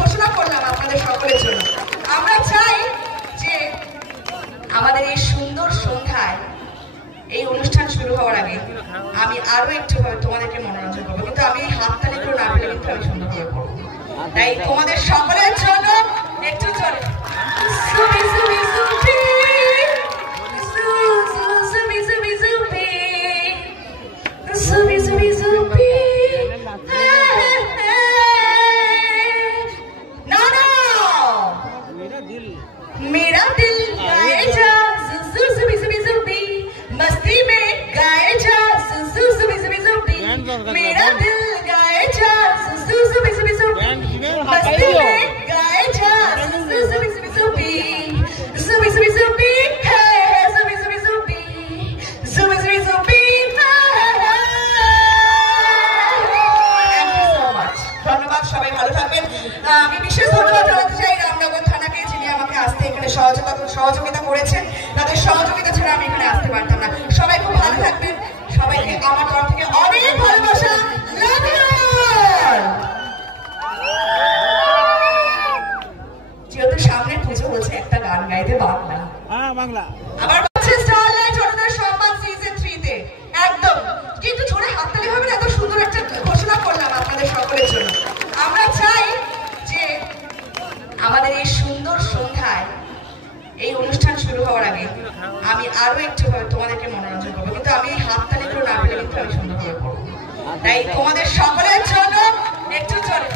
ঘোষণা করলাম আপনাদের সকলের জন্য। আমরা চাই যে আমাদের এই সুন্দর সন্ধ্যায় এই অনুষ্ঠান শুরু হওয়ার আগে আমি আরো একটু তোমাদেরকে মনোরঞ্জন করবো, কিন্তু আমি এই হাততালিগুলো না পেলে কিন্তু আমি সুন্দরভাবে করবো। তাই তোমাদের সকলের জন্য একটু চলে मेरा दिल गाए जा सुबी सुबी सुबी मस्ती में गाए जा सुबी सुबी सुबी मेरा दिल गाए जा सुबी सुबी सुबी मस्ती में गाए जा सुबी सुबी सुबी सुबी सुबी सुबी है सुबी सुबी सुबी सुबी सुबी सुबी। ধন্যবাদ, সবাই ভালো থাকবেন। আমি বিশেষ ধন্যবাদ জানাতে চাই রামনগর থানাকে, যিনি আমাকে আসতে এখানে সহযোগিতা করেছেন। তাদের সহযোগিতা ছাড়া আমি এখানে আসতে পারতাম না। সবাই খুব ভালো থাকবেন, সবাইকে আমার তরফ থেকে অনেক ভালোবাসা। যেহেতু সামনে পুজো হচ্ছে, একটা গান গাইতে বাংলা আবার হচ্ছে স্টারলাইট অরুণের সম্মান সিজন 3 তে একদম কিন্তু জোরে হাততালি হবে না। এত সুন্দর একটা ঘোষণা করলাম আপনাদের সকলের জন্য। আমরা চাই যে আমাদের এই সুন্দর সন্ধ্যায় এই অনুষ্ঠান শুরু হওয়ার আগে আমি আরো একটু তোমাদেরকে মনোরঞ্জন করবো, কিন্তু আমি এই হাততালিগুলো না পেলে কিন্তু আমি সুন্দরভাবে করবো। তাই তোমাদের সকলের জন্য একটু চলে